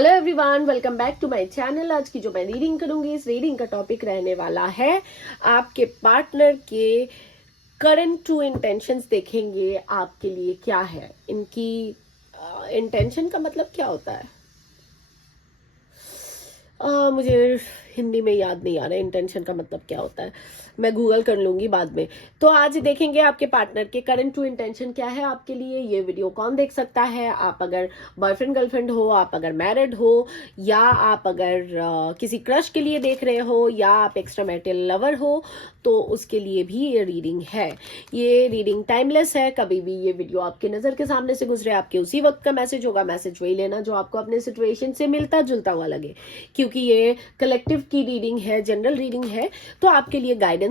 Hello everyone, welcome back to my channel. आज की जो मैं रीडिंग करूंगी, इस रीडिंग का टॉपिक रहने वाला है आपके पार्टनर के करंट ट्रू इंटेंशंस। देखेंगे आपके लिए क्या है, इनकी इंटेंशन का मतलब क्या होता है। मुझे हिंदी में याद नहीं आ रहा है इंटेंशन का मतलब क्या होता है, मैं गूगल कर लूंगी बाद में। तो आज देखेंगे आपके पार्टनर के करंट टू इंटेंशन क्या है आपके लिए। ये वीडियो कौन देख सकता है? आप अगर बॉयफ्रेंड गर्लफ्रेंड हो, आप अगर मैरिड हो, या आप अगर किसी क्रश के लिए देख रहे हो, या आप एक्स्ट्रा मैरिटल लवर हो, तो उसके लिए भी ये रीडिंग है। ये रीडिंग टाइमलेस है। कभी भी ये वीडियो आपके नजर के सामने से गुजरे, आपके उसी वक्त का मैसेज होगा। मैसेज वही लेना जो आपको अपने सिचुएशन से मिलता जुलता हुआ लगे, क्योंकि ये कलेक्टिव की रीडिंग है, जनरल रीडिंग है। तो आपके लिए गाइडेंस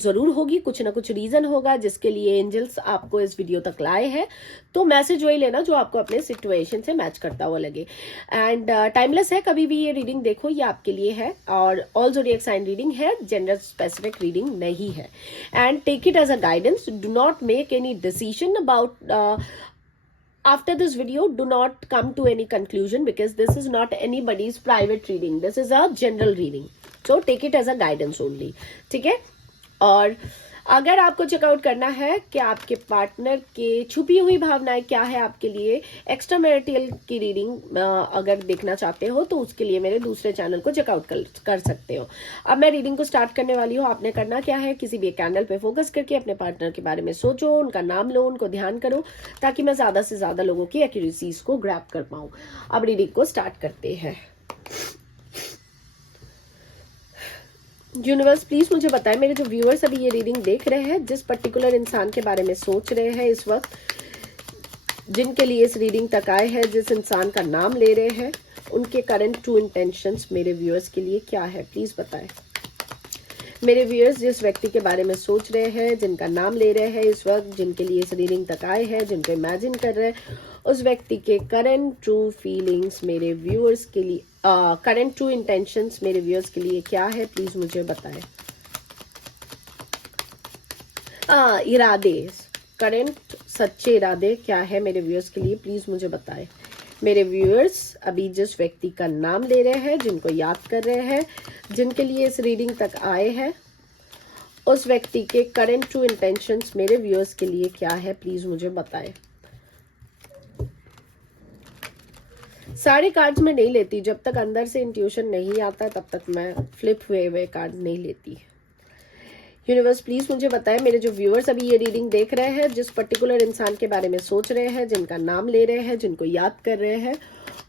जरूर होगी, कुछ ना कुछ रीजन होगा जिसके लिए एंजल्स आपको इस वीडियो तक लाए हैं। तो मैसेज वही लेना जो आपको अपने सिचुएशन से मैच करता हुआ लगे। एंड टाइमलेस है, कभी भी ये रीडिंग देखो, ये आपके लिए है। और ऑल ज़ोडिएक साइन रीडिंग है, जेंडर स्पेसिफिक रीडिंग नहीं है। And take it as a guidance, do not make any decision about after this video. Do not come to any conclusion because this is not anybody's private reading, this is a general reading, so take it as a guidance only. ठीक है। और अगर आपको checkout करना है कि आपके partner के छुपी हुई भावनाएं क्या है आपके लिए, एक्स्ट्रा मैरिटल की रीडिंग अगर देखना चाहते हो, तो उसके लिए मेरे दूसरे चैनल को चेकआउट कर सकते हो। अब मैं रीडिंग को स्टार्ट करने वाली हूँ। आपने करना क्या है, किसी भी एक कैंडल पे फोकस करके अपने पार्टनर के बारे में सोचो, उनका नाम लो, उनको ध्यान करो, ताकि मैं ज्यादा से ज्यादा लोगों की एक्यूरेसीज को ग्रैब कर पाऊँ। अब रीडिंग को स्टार्ट करते हैं। यूनिवर्स प्लीज मुझे बताएं, मेरे जो व्यूअर्स अभी ये रीडिंग देख रहे हैं, जिस पर्टिकुलर इंसान के बारे में सोच रहे हैं इस वक्त, जिनके लिए इस रीडिंग तक आए हैं, जिस इंसान का नाम ले रहे हैं, उनके करंट ट्रू इंटेंशंस मेरे व्यूअर्स के लिए क्या है, प्लीज बताएं। मेरे व्यूअर्स जिस व्यक्ति के बारे में सोच रहे हैं, जिनका नाम ले रहे हैं इस वक्त, जिनके लिए इस रीडिंग तक आए हैं, जिनको इमेजिन कर रहे हैं, उस व्यक्ति के करंट ट्रू फीलिंग्स मेरे व्यूअर्स के लिए, करंट ट्रू इंटेंशंस मेरे व्यूअर्स के लिए क्या है, प्लीज मुझे बताएं। इरादे, करंट सच्चे इरादे क्या है मेरे व्यूअर्स के लिए, प्लीज मुझे बताएं। मेरे व्यूअर्स अभी जिस व्यक्ति का नाम ले रहे हैं, जिनको याद कर रहे हैं, जिनके लिए इस रीडिंग तक आए हैं, उस व्यक्ति के करंट ट्रू इंटेंशंस मेरे व्यूअर्स के लिए क्या है, प्लीज मुझे बताएं। सारे कार्ड्स मैं नहीं लेती, जब तक अंदर से इंट्यूशन नहीं आता तब तक मैं फ्लिप हुए कार्ड नहीं लेती। यूनिवर्स प्लीज मुझे बताएं, मेरे जो व्यूअर्स अभी ये रीडिंग देख रहे हैं, जिस पर्टिकुलर इंसान के बारे में सोच रहे हैं, जिनका नाम ले रहे हैं, जिनको याद कर रहे हैं,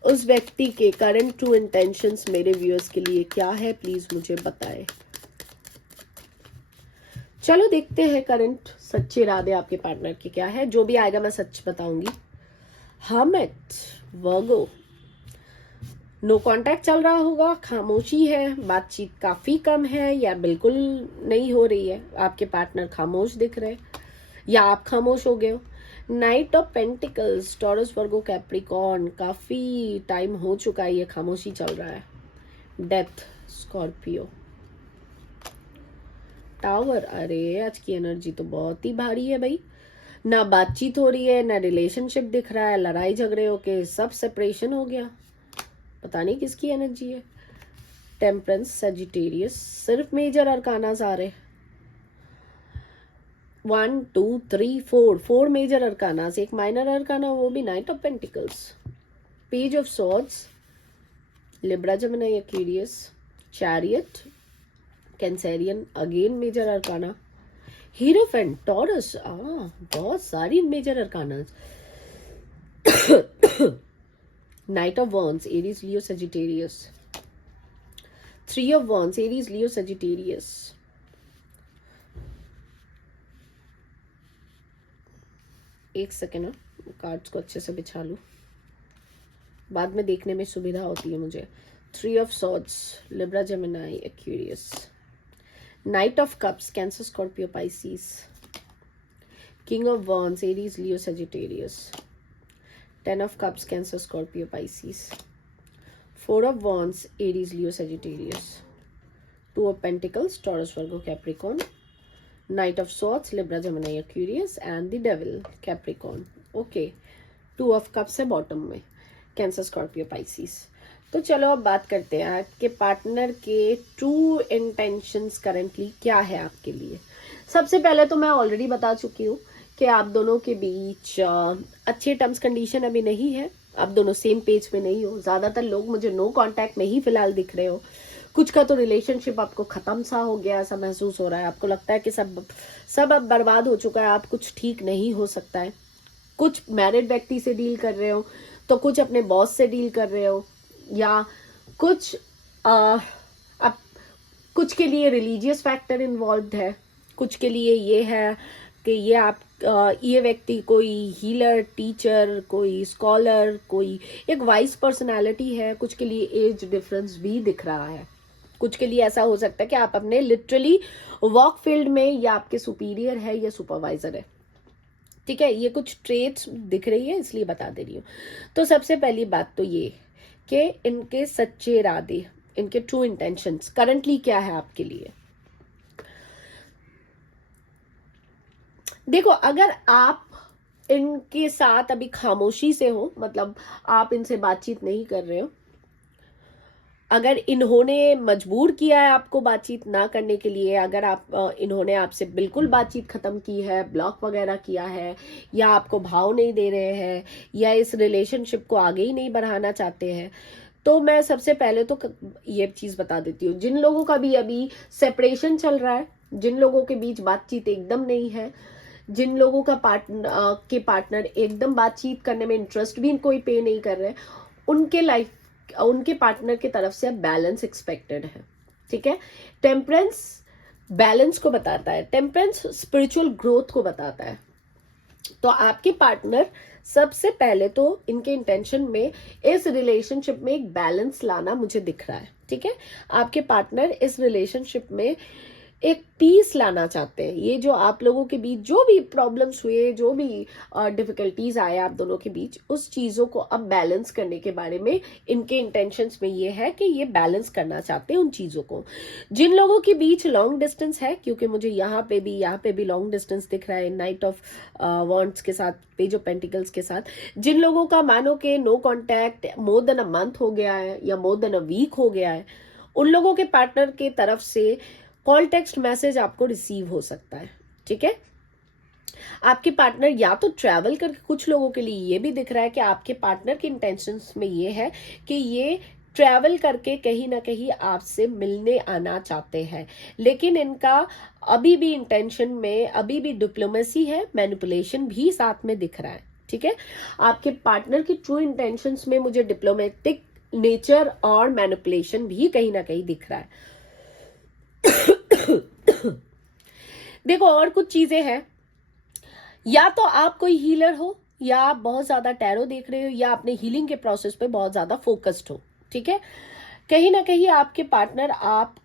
उस व्यक्ति के करंट ट्रू इंटेंशंस मेरे व्यूअर्स के लिए क्या है, प्लीज मुझे बताएं। चलो देखते हैं करंट सच्चे इरादे आपके पार्टनर के क्या है। जो भी आएगा मैं सच बताऊंगी। हर्मिट, वर्गो, नो कांटेक्ट चल रहा होगा, खामोशी है, बातचीत काफी कम है या बिल्कुल नहीं हो रही है, आपके पार्टनर खामोश दिख रहे या आप खामोश हो गए हो। Night of pentacles, taurus, Virgo, Capricorn, काफी टाइम हो चुका है ये खामोशी चल रहा है। डेथ, स्कॉर्पियो, टावर, अरे आज की एनर्जी तो बहुत ही भारी है भाई। ना बातचीत हो रही है, ना रिलेशनशिप दिख रहा है, लड़ाई झगड़े होके सब सेपरेशन हो गया, पता नहीं किसकी एनर्जी है। टेम्परेंस, सजिटेरियस, सिर्फ मेजर अरकानास आ रहे। 1 2 3 4 मेजर अरकानास, एक माइनर अरकाना, वो भी knight of pentacles. Page of swords, Libra, Gemini, Aquarius, chariot, Cancerian, again major arcana, hierophant, Taurus, बहुत सारी major arcanas. Knight of Wands, Aries, Leo, Sagittarius. 3 of Wands, Aries, Leo, Sagittarius. एक second ना, cards को अच्छे से बिछा लूं, बाद में देखने में सुविधा होती है मुझे। 3 of Swords, Libra, Gemini, Aquarius. Knight of Cups, Cancer, Scorpio, Pisces. King of Wands, Aries, Leo, Sagittarius. 10 of Cups, Cancer, Scorpio, Pisces. 4 of Wands, Aries, Leo, Sagittarius. 2 of Pentacles, Taurus, Virgo, Capricorn. Knight of Swords, Libra, Gemini, Aquarius. And the Devil, Capricorn. Okay. 2 of Cups है bottom में। Cancer, Scorpio, Pisces. तो चलो अब बात करते हैं आपके partner के ट्रू इंटेंशंस करंटली क्या है आपके लिए। सबसे पहले तो मैं ऑलरेडी बता चुकी हूँ कि आप दोनों के बीच अच्छे टर्म्स कंडीशन अभी नहीं है, आप दोनों सेम पेज पे नहीं हो। ज्यादातर लोग मुझे नो कांटेक्ट में ही फिलहाल दिख रहे हो। कुछ का तो रिलेशनशिप आपको खत्म सा हो गया, ऐसा महसूस हो रहा है। आपको लगता है कि सब अब बर्बाद हो चुका है, आप कुछ ठीक नहीं हो सकता है। कुछ मैरिड व्यक्ति से डील कर रहे हो, तो कुछ अपने बॉस से डील कर रहे हो, या कुछ अब कुछ के लिए रिलीजियस फैक्टर इन्वॉल्व है, कुछ के लिए ये है कि ये व्यक्ति कोई हीलर, टीचर, कोई स्कॉलर, कोई एक वाइज पर्सनालिटी है। कुछ के लिए एज डिफरेंस भी दिख रहा है। कुछ के लिए ऐसा हो सकता है कि आप अपने लिटरली वर्क फील्ड में या आपके सुपीरियर है या सुपरवाइजर है। ठीक है, ये कुछ ट्रेट्स दिख रही है इसलिए बता दे रही हूँ। तो सबसे पहली बात तो ये कि इनके सच्चे इरादे, इनके ट्रू इंटेंशंस करंटली क्या है आपके लिए। देखो, अगर आप इनके साथ अभी खामोशी से हो, मतलब आप इनसे बातचीत नहीं कर रहे हो, अगर इन्होंने मजबूर किया है आपको बातचीत ना करने के लिए, अगर इन्होंने आपसे बिल्कुल बातचीत खत्म की है, ब्लॉक वगैरह किया है, या आपको भाव नहीं दे रहे हैं, या इस रिलेशनशिप को आगे ही नहीं बढ़ाना चाहते हैं, तो मैं सबसे पहले तो ये चीज बता देती हूँ, जिन लोगों का भी अभी सेपरेशन चल रहा है, जिन लोगों के बीच बातचीत एकदम नहीं है, जिन लोगों का पार्टनर एकदम बातचीत करने में इंटरेस्ट भी कोई पे नहीं कर रहे, उनके पार्टनर की तरफ से बैलेंस एक्सपेक्टेड है। ठीक है, टेम्परेंस बैलेंस को बताता है, टेम्परेंस स्पिरिचुअल ग्रोथ को बताता है। तो आपके पार्टनर सबसे पहले तो इनके इंटेंशन में इस रिलेशनशिप में एक बैलेंस लाना मुझे दिख रहा है। ठीक है, आपके पार्टनर इस रिलेशनशिप में एक पीस लाना चाहते हैं। ये जो आप लोगों के बीच जो भी प्रॉब्लम्स हुए, जो भी डिफिकल्टीज आए आप दोनों के बीच, उस चीजों को अब बैलेंस करने के बारे में इनके इंटेंशंस में ये है कि ये बैलेंस करना चाहते हैं उन चीजों को। जिन लोगों के बीच लॉन्ग डिस्टेंस है, क्योंकि मुझे यहाँ पे भी लॉन्ग डिस्टेंस दिख रहा है नाइट ऑफ वॉन्ड्स के साथ, पेज ऑफ पेंटिकल्स के साथ, जिन लोगों का मानो के no contact more than a month हो गया है या मोर देन अ वीक हो गया है, उन लोगों के पार्टनर के तरफ से कॉल टेक्स्ट मैसेज आपको रिसीव हो सकता है। ठीक है, आपके पार्टनर या तो ट्रैवल करके, कुछ लोगों के लिए ये भी दिख रहा है कि आपके पार्टनर के इंटेंशंस में ये है कि ये ट्रैवल करके कहीं ना कहीं आपसे मिलने आना चाहते हैं, लेकिन इनका अभी भी इंटेंशन में अभी भी डिप्लोमेसी है, मैनिपुलेशन भी साथ में दिख रहा है। ठीक है, आपके पार्टनर की ट्रू इंटेंशंस में मुझे डिप्लोमेटिक नेचर और मैनिपुलेशन भी कहीं ना कहीं दिख रहा है। देखो, और कुछ चीजें हैं, या तो आप कोई हीलर हो, या आप बहुत ज्यादा टैरो देख रहे हो, या अपने हीलिंग के प्रोसेस पे बहुत ज्यादा फोकस्ड हो। ठीक है, कहीं ना कहीं आपके पार्टनर, आप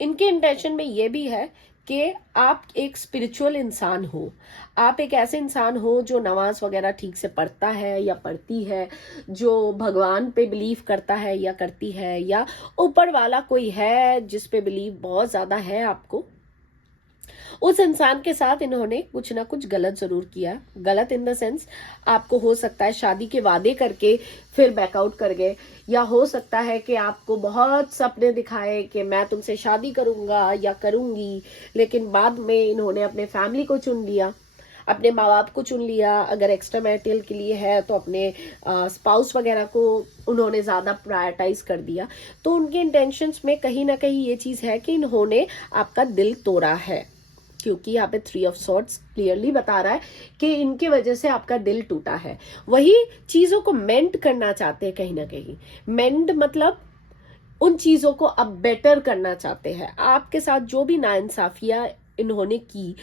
इनके इंटेंशन में ये भी है कि आप एक स्पिरिचुअल इंसान हो, आप एक ऐसे इंसान हो जो नमाज वगैरह ठीक से पढ़ता है या पढ़ती है, जो भगवान पे बिलीव करता है या करती है, या ऊपर वाला कोई है जिस पे बिलीव बहुत ज्यादा है आपको। उस इंसान के साथ इन्होंने कुछ ना कुछ गलत जरूर किया। गलत इन द सेंस, आपको हो सकता है शादी के वादे करके फिर बैकआउट कर गए, या हो सकता है कि आपको बहुत सपने दिखाए कि मैं तुमसे शादी करूंगा या करूंगी, लेकिन बाद में इन्होंने अपने फैमिली को चुन लिया, अपने माँ बाप को चुन लिया। अगर एक्स्ट्रा मैरिटल के लिए है तो अपने स्पाउस वगैरह को उन्होंने ज्यादा प्रायोरिटाइज कर दिया। तो उनके इंटेंशंस में कहीं ना कहीं ये चीज है कि इन्होंने आपका दिल तोड़ा है, क्योंकि यहाँ पे 3 ऑफ सॉर्ड्स क्लियरली बता रहा है कि इनके वजह से आपका दिल टूटा है। वही चीजों को मेंड करना चाहते हैं कहीं ना कहीं। मेंड मतलब उन चीजों को अब बेटर करना चाहते हैं। आपके साथ जो भी नाइंसाफियां इन्होंने की,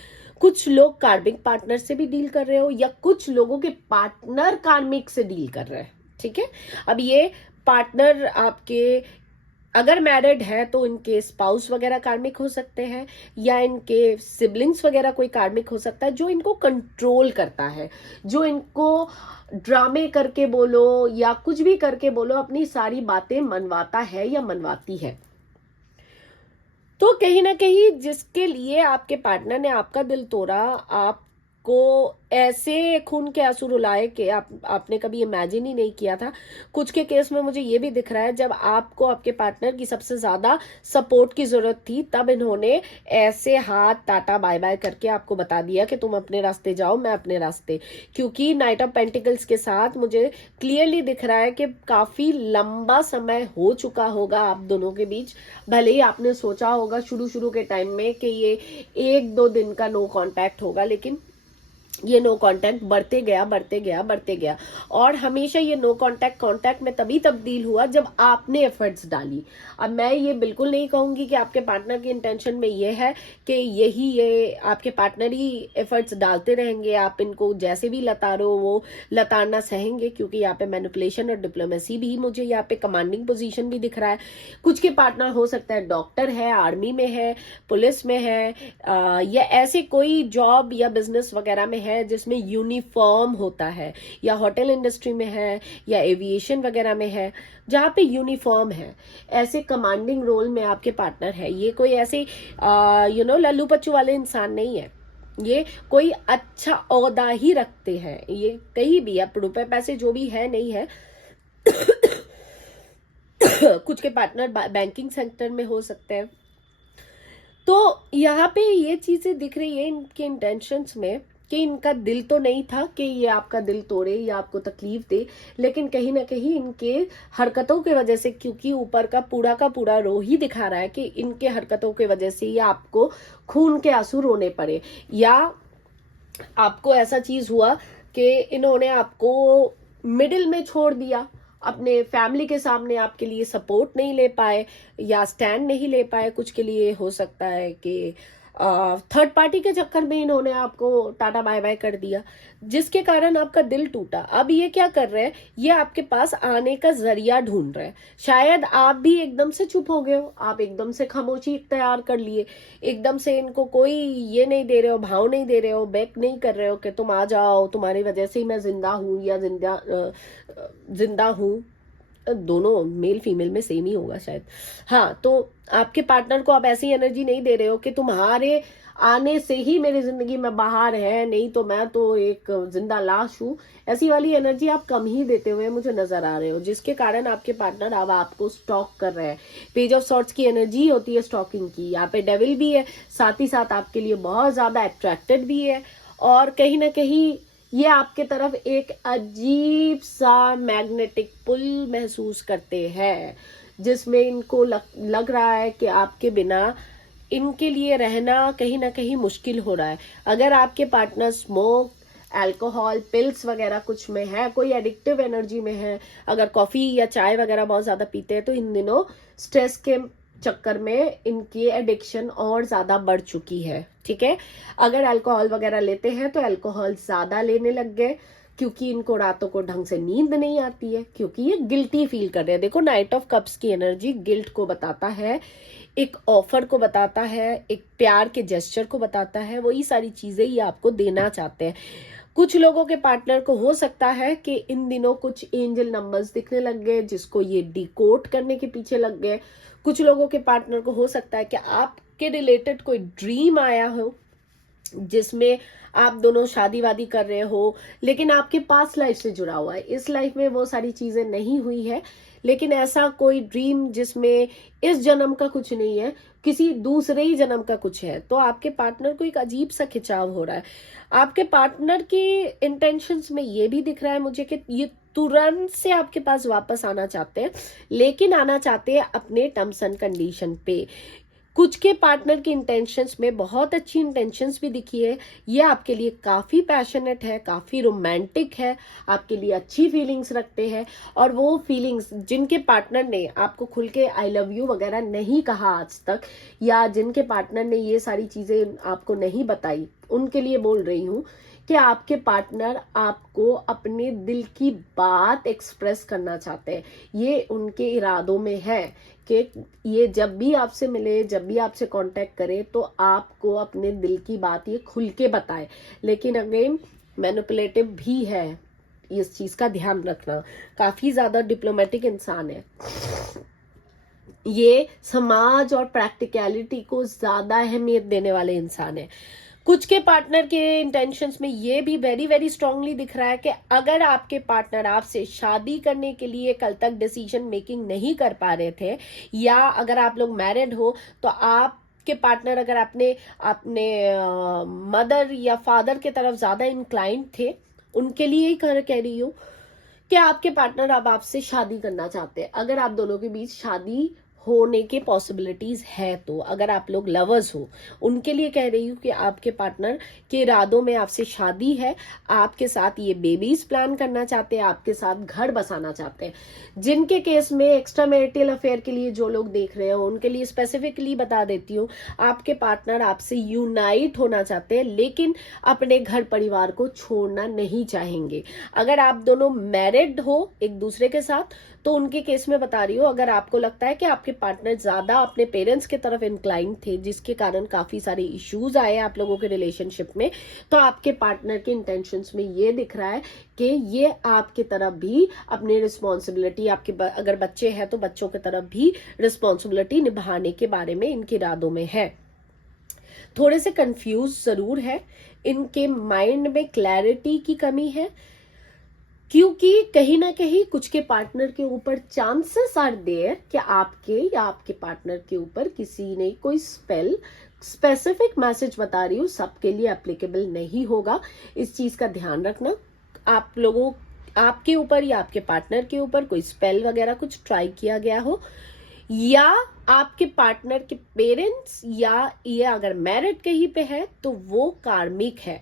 कुछ लोग कार्मिक पार्टनर से भी डील कर रहे हो, या कुछ लोगों के पार्टनर कार्मिक से डील कर रहे हैं। ठीक है, अब ये पार्टनर आपके अगर मैरिड है तो इनके स्पाउस वगैरह कार्मिक हो सकते हैं, या इनके सिबलिंग्स वगैरह कोई कार्मिक हो सकता है, जो इनको कंट्रोल करता है, जो इनको ड्रामे करके बोलो या कुछ भी करके बोलो अपनी सारी बातें मनवाता है या मनवाती है। तो कहीं ना कहीं जिसके लिए आपके पार्टनर ने आपका दिल तोड़ा, आप ऐसे खून के आंसू रुलाए कि आपने कभी इमेजिन ही नहीं किया था। कुछ के केस में मुझे ये भी दिख रहा है जब आपको आपके पार्टनर की सबसे ज्यादा सपोर्ट की जरूरत थी, तब इन्होंने ऐसे हाथ टाटा बाय बाय करके आपको बता दिया कि तुम अपने रास्ते जाओ, मैं अपने रास्ते। क्योंकि नाइट ऑफ पेंटिकल्स के साथ मुझे क्लियरली दिख रहा है कि काफी लंबा समय हो चुका होगा आप दोनों के बीच। भले ही आपने सोचा होगा शुरू शुरू के टाइम में कि ये 1-2 दिन का नो कांटेक्ट होगा, लेकिन ये नो कांटेक्ट बढ़ते गया और हमेशा ये नो कांटेक्ट में तभी तब्दील हुआ जब आपने एफर्ट्स डाली। अब मैं ये बिल्कुल नहीं कहूंगी कि आपके पार्टनर की इंटेंशन में ये है कि ये आपके पार्टनर ही एफर्ट्स डालते रहेंगे, आप इनको जैसे भी लतारो वो लताड़ना सहेंगे, क्योंकि यहाँ पे मैनिपुलेशन और डिप्लोमेसी भी, मुझे यहाँ पे कमांडिंग पोजीशन भी दिख रहा है। कुछ के पार्टनर हो सकता है डॉक्टर है, आर्मी में है, पुलिस में है, या ऐसे कोई जॉब या बिजनेस वगैरह में है जिसमें यूनिफॉर्म होता है, या होटल इंडस्ट्री में है, या एविएशन वगैरह में है जहाँ पे यूनिफॉर्म है। ऐसे कमांडिंग रोल में आपके पार्टनर है। ये कोई ऐसे लल्लू पच्चू वाले इंसान नहीं है, ये कोई अच्छा ओहदा ही रखते हैं, ये कहीं भी अब रुपए पैसे जो भी है नहीं है। कुछ के पार्टनर बैंकिंग सेक्टर में हो सकते हैं। तो यहाँ पे ये चीजें दिख रही है इनके इंटेंशंस में कि इनका दिल तो नहीं था कि ये आपका दिल तोड़े या आपको तकलीफ दे, लेकिन कहीं ना कहीं इनके हरकतों की वजह से, क्योंकि ऊपर का पूरा रो ही दिखा रहा है कि इनके हरकतों की वजह से ये आपको खून के आंसू रोने पड़े, या आपको ऐसा चीज हुआ कि इन्होंने आपको मिडिल में छोड़ दिया, अपने फैमिली के सामने आपके लिए सपोर्ट नहीं ले पाए या स्टैंड नहीं ले पाए। कुछ के लिए हो सकता है कि थर्ड पार्टी के चक्कर में इन्होंने आपको टाटा बाय बाय कर दिया, जिसके कारण आपका दिल टूटा। अब ये क्या कर रहे हैं, ये आपके पास आने का जरिया ढूंढ रहे हैं। शायद आप भी एकदम से चुप हो गए हो, आप एकदम से खामोशी इख्तियार कर लिए, एकदम से इनको कोई ये नहीं दे रहे हो, भाव नहीं दे रहे हो, बैक नहीं कर रहे हो कि तुम आ जाओ, तुम्हारी वजह से ही मैं जिंदा हूं या जिंदा हूं। दोनों मेल फीमेल में सेम ही होगा शायद। हाँ, तो आपके पार्टनर को आप ऐसी एनर्जी नहीं दे रहे हो कि तुम्हारे आने से ही मेरी जिंदगी में बाहर है, नहीं तो मैं तो एक जिंदा लाश हूं। ऐसी वाली एनर्जी आप कम ही देते हुए मुझे नजर आ रहे हो, जिसके कारण आपके पार्टनर अब आपको स्टॉक कर रहे हैं। पेज ऑफ सॉर्ट्स की एनर्जी होती है स्टॉकिंग की, यहाँ पे डेविल भी है, साथ ही साथ आपके लिए बहुत ज्यादा अट्रैक्टेड भी है, और कहीं ना कहीं ये आपके तरफ एक अजीब सा मैग्नेटिक पुल महसूस करते हैं, जिसमें इनको लग रहा है कि आपके बिना इनके लिए रहना कहीं ना कहीं मुश्किल हो रहा है। अगर आपके पार्टनर स्मोक, अल्कोहल, पिल्स वगैरह कुछ में है, कोई एडिक्टिव एनर्जी में है, अगर कॉफी या चाय वगैरह बहुत ज्यादा पीते हैं, तो इन दिनों स्ट्रेस के चक्कर में इनकी एडिक्शन और ज्यादा बढ़ चुकी है। ठीक है, अगर अल्कोहल वगैरह लेते हैं तो अल्कोहल ज्यादा लेने लग गए, क्योंकि इनको रातों को ढंग से नींद नहीं आती है, क्योंकि ये गिल्टी फील कर रहे हैं। देखो, नाइट ऑफ कप्स की एनर्जी गिल्ट को बताता है, एक ऑफर को बताता है, एक प्यार के जेस्चर को बताता है। वही सारी चीजें ये आपको देना चाहते हैं। कुछ लोगों के पार्टनर को हो सकता है कि इन दिनों कुछ एंजल नंबर्स दिखने लग गए, जिसको ये डिकोड करने के पीछे लग गए। कुछ लोगों के पार्टनर को हो सकता है कि आपके रिलेटेड कोई ड्रीम आया हो, जिसमें आप दोनों शादी वादी कर रहे हो, लेकिन आपके पास्ट लाइफ से जुड़ा हुआ है। इस लाइफ में वो सारी चीजें नहीं हुई है, लेकिन ऐसा कोई ड्रीम जिसमें इस जन्म का कुछ नहीं है, किसी दूसरे ही जन्म का कुछ है, तो आपके पार्टनर को एक अजीब सा खिंचाव हो रहा है। आपके पार्टनर के इंटेंशंस में ये भी दिख रहा है मुझे कि ये तुरंत से आपके पास वापस आना चाहते हैं, लेकिन आना चाहते हैं अपने टर्म्स एंड कंडीशन पे। कुछ के पार्टनर की इंटेंशंस में बहुत अच्छी इंटेंशंस भी दिखी है, ये आपके लिए काफी पैशनेट है, काफी रोमांटिक है, आपके लिए अच्छी फीलिंग्स रखते हैं, और वो फीलिंग्स जिनके पार्टनर ने आपको खुल के आई लव यू वगैरह नहीं कहा आज तक, या जिनके पार्टनर ने ये सारी चीजें आपको नहीं बताई, उनके लिए बोल रही हूँ कि आपके पार्टनर आपको अपने दिल की बात एक्सप्रेस करना चाहते हैं। ये उनके इरादों में है कि ये जब भी आपसे मिले, जब भी आपसे कांटेक्ट करे, तो आपको अपने दिल की बात ये खुल के बताए। लेकिन अगेन मैनिपुलेटिव भी है, इस चीज का ध्यान रखना। काफी ज्यादा डिप्लोमेटिक इंसान है ये, समाज और प्रैक्टिकलिटी को ज्यादा अहमियत देने वाले इंसान है। कुछ के पार्टनर के इंटेंशंस में ये भी वेरी वेरी स्ट्रांगली दिख रहा है कि अगर आपके पार्टनर आपसे शादी करने के लिए कल तक डिसीजन मेकिंग नहीं कर पा रहे थे, या अगर आप लोग मैरिड हो तो आप के पार्टनर अगर अपने अपने मदर या फादर के तरफ ज्यादा इंक्लाइंड थे, उनके लिए ही कह रही हूँ कि आपके पार्टनर अब आपसे शादी करना चाहते हैं। अगर आप दोनों के बीच शादी होने के पॉसिबिलिटीज है, तो अगर आप लोग लवर्स हो, उनके लिए कह रही हूँ कि आपके पार्टनर के इरादों में आपसे शादी है, आपके साथ ये बेबीज प्लान करना चाहते हैं, आपके साथ घर बसाना चाहते हैं। जिनके केस में एक्स्ट्रा मैरिटल अफेयर के लिए जो लोग देख रहे हो, उनके लिए स्पेसिफिकली बता देती हूँ, आपके पार्टनर आपसे यूनाइट होना चाहते हैं, लेकिन अपने घर परिवार को छोड़ना नहीं चाहेंगे। अगर आप दोनों मैरिड हो एक दूसरे के साथ, तो उनके केस में बता रही हूँ, अगर आपको लगता है कि आपके पार्टनर ज्यादा अपने पेरेंट्स की तरफ इंक्लाइन थे, जिसके कारण काफी सारे इश्यूज आए आप लोगों के रिलेशनशिप में, तो आपके पार्टनर के इंटेंशंस में ये दिख रहा है कि ये आपकी तरफ भी अपनी रिस्पॉन्सिबिलिटी, आपके अगर बच्चे हैं तो बच्चों की तरफ भी रिस्पॉन्सिबिलिटी निभाने के बारे में इनके इरादों में है। थोड़े से कंफ्यूज जरूर है, इनके माइंड में क्लैरिटी की कमी है, क्योंकि कहीं ना कहीं कुछ के पार्टनर के ऊपर चांसेस आर देयर कि आपके या आपके पार्टनर के ऊपर किसी ने कोई स्पेसिफिक मैसेज बता रही हूँ, सबके लिए एप्लीकेबल नहीं होगा। इस चीज का ध्यान रखना। आप लोगों आपके ऊपर या आपके पार्टनर के ऊपर कोई स्पेल वगैरह कुछ ट्राई किया गया हो, या आपके पार्टनर के पेरेंट्स या ये अगर मैरिड कहीं पे है तो वो कार्मिक है,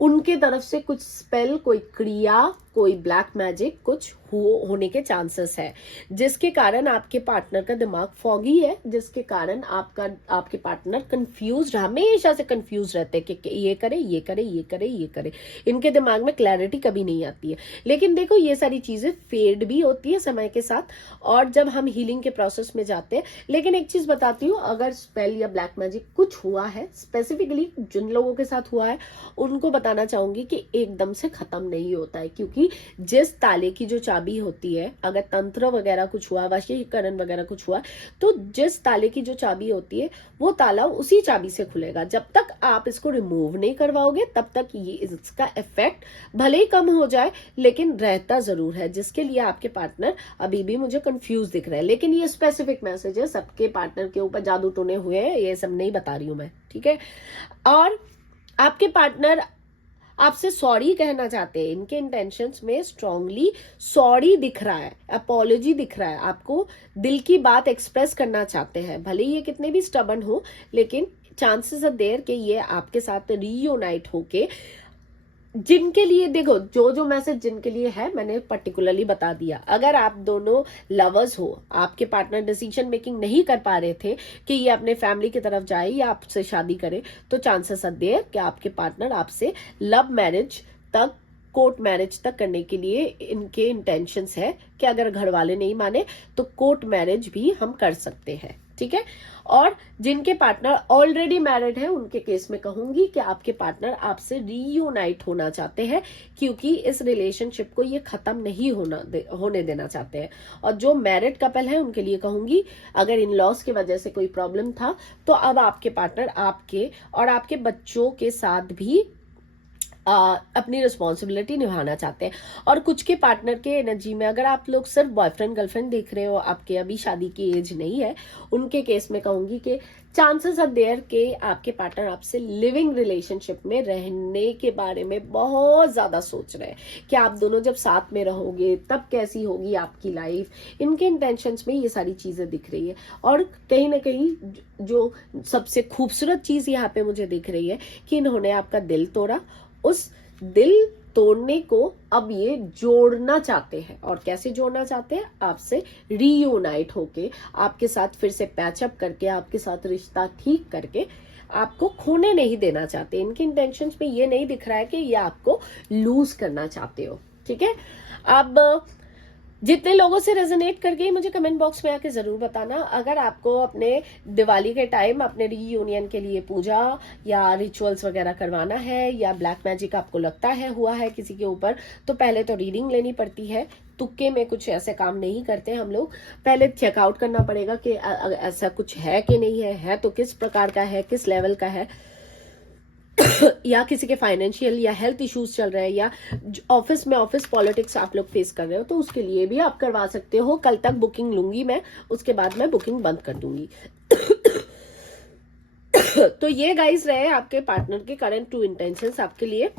उनके तरफ से कुछ स्पेल, कोई क्रिया, कोई ब्लैक मैजिक कुछ होने के चांसेस है, जिसके कारण आपके पार्टनर का दिमाग फॉगी है, जिसके कारण आपके पार्टनर कंफ्यूज, हमेशा से कंफ्यूज रहते हैं कि ये करे ये करे ये करे ये करे। इनके दिमाग में क्लैरिटी कभी नहीं आती है। लेकिन देखो, ये सारी चीजें फेड भी होती है समय के साथ, और जब हम हीलिंग के प्रोसेस में जाते हैं। लेकिन एक चीज बताती हूँ, अगर स्पेल या ब्लैक मैजिक कुछ हुआ है, स्पेसिफिकली जिन लोगों के साथ हुआ है, उनको बताना चाहूंगी कि एकदम से खत्म नहीं होता है, क्योंकि जिस ताले की जो चाबी होती है, अगर तंत्र वगैरह कुछ हुआ, वशीकरण वगैरह कुछ हुआ, तो जिस ताले की जो चाबी होती है वो ताला उसी चाबी से खुलेगा। जब तक आप इसको रिमूव नहीं करवाओगे तब तक ये इसका इफेक्ट भले ही कम हो जाए, लेकिन रहता जरूर है, जिसके लिए आपके पार्टनर अभी भी मुझे कंफ्यूज दिख रहे हैं। लेकिन ये स्पेसिफिक मैसेज है, सबके पार्टनर के ऊपर जादू टोने हुए हैं, ये सब नहीं बता रही हूं मैं, ठीक है। और आपके पार्टनर आपसे सॉरी कहना चाहते हैं, इनके इंटेंशंस में स्ट्रांगली सॉरी दिख रहा है, अपॉलॉजी दिख रहा है, आपको दिल की बात एक्सप्रेस करना चाहते हैं। भले ये कितने भी स्टबर्न हो, लेकिन चांसेस आर देयर कि ये आपके साथ रीयूनाइट होके, जिनके लिए देखो, जो जो मैसेज जिनके लिए है मैंने पर्टिकुलरली बता दिया। अगर आप दोनों लवर्स हो, आपके पार्टनर डिसीजन मेकिंग नहीं कर पा रहे थे कि ये अपने फैमिली की तरफ जाए या आपसे शादी करे, तो चांसेस आर देयर कि आपके पार्टनर आपसे लव मैरिज तक, कोर्ट मैरिज तक करने के लिए इनके इंटेंशंस है कि अगर घर वाले नहीं माने तो कोर्ट मैरिज भी हम कर सकते हैं, ठीक है। और जिनके पार्टनर ऑलरेडी मैरिड है, उनके केस में कहूंगी कि आपके पार्टनर आपसे रीयूनाइट होना चाहते हैं, क्योंकि इस रिलेशनशिप को ये खत्म नहीं होने देना चाहते हैं। और जो मैरिड कपल है उनके लिए कहूंगी, अगर इन लॉस की वजह से कोई प्रॉब्लम था, तो अब आपके पार्टनर आपके और आपके बच्चों के साथ भी अपनी रिस्पॉन्सिबिलिटी निभाना चाहते हैं। और कुछ के पार्टनर के एनर्जी में, अगर आप लोग सिर्फ बॉयफ्रेंड गर्लफ्रेंड देख रहे हो, आपके अभी शादी की एज नहीं है, उनके केस में कहूंगी कि चांसेस आर देयर कि आपके पार्टनर आपसे लिविंग रिलेशनशिप में रहने के बारे में बहुत ज्यादा सोच रहे हैं कि आप दोनों जब साथ में रहोगे तब कैसी होगी आपकी लाइफ। इनके इंटेंशंस में ये सारी चीजें दिख रही है। और कहीं ना कहीं जो सबसे खूबसूरत चीज यहाँ पे मुझे दिख रही है कि इन्होंने आपका दिल तोड़ा, उस दिल तोड़ने को अब ये जोड़ना चाहते हैं। और कैसे जोड़ना चाहते हैं? आपसे रीयूनाइट होके, आपके साथ फिर से पैचअप करके, आपके साथ रिश्ता ठीक करके, आपको खोने नहीं देना चाहते। इनके इंटेंशंस में ये नहीं दिख रहा है कि ये आपको लूज करना चाहते हो, ठीक है। अब जितने लोगों से रेजोनेट कर गई, मुझे कमेंट बॉक्स में आके जरूर बताना। अगर आपको अपने दिवाली के टाइम अपने रीयूनियन के लिए पूजा या रिचुअल्स वगैरह करवाना है, या ब्लैक मैजिक आपको लगता है हुआ है किसी के ऊपर, तो पहले तो रीडिंग लेनी पड़ती है। तुक्के में कुछ ऐसे काम नहीं करते हम लोग, पहले चेकआउट करना पड़ेगा कि ऐसा कुछ है कि नहीं है, तो किस प्रकार का है, किस लेवल का है। या किसी के फाइनेंशियल या हेल्थ इश्यूज चल रहे हैं, या ऑफिस पॉलिटिक्स आप लोग फेस कर रहे हो, तो उसके लिए भी आप करवा सकते हो। कल तक बुकिंग लूंगी मैं, उसके बाद मैं बुकिंग बंद कर दूंगी। तो ये गाइस रहे आपके पार्टनर के करंट टू इंटेंशंस आपके लिए।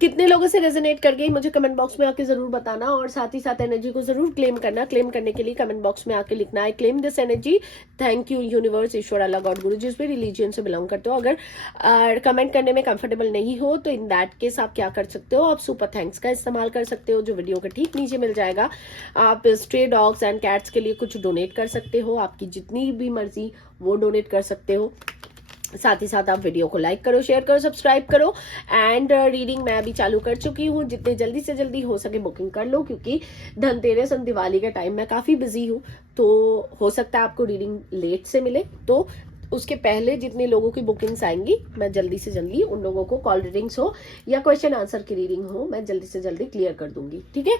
कितने लोगों से रेजोनेट कर गई मुझे कमेंट बॉक्स में आके जरूर बताना, और साथ ही साथ एनर्जी को जरूर क्लेम करना। क्लेम करने के लिए कमेंट बॉक्स में आके लिखना है claim this energy, thank you universe, Ishwar, Allah, God, गुरु, जिस भी रिलीजियन से बिलोंग करते हो। अगर कमेंट करने में कंफर्टेबल नहीं हो तो इन दैट केस आप क्या कर सकते हो, आप सुपर थैंक्स का इस्तेमाल कर सकते हो, जो वीडियो के ठीक नीचे मिल जाएगा। आप स्ट्रे डॉग्स एंड कैट्स के लिए कुछ डोनेट कर सकते हो, आपकी जितनी भी मर्जी वो डोनेट कर सकते हो। साथ ही साथ आप वीडियो को लाइक करो, शेयर करो, सब्सक्राइब करो। एंड रीडिंग मैं अभी चालू कर चुकी हूँ, जितने जल्दी से जल्दी हो सके बुकिंग कर लो, क्योंकि धनतेरस और दिवाली के टाइम मैं काफ़ी बिजी हूँ, तो हो सकता है आपको रीडिंग लेट से मिले। तो उसके पहले जितने लोगों की बुकिंग्स आएंगी मैं जल्दी से जल्दी उन लोगों को कॉल रीडिंग्स हो या क्वेश्चन आंसर की रीडिंग हो, मैं जल्दी से जल्दी क्लियर कर दूंगी। ठीक है,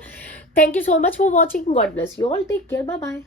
thank you so much for watching, God bless you all, take care, bye bye.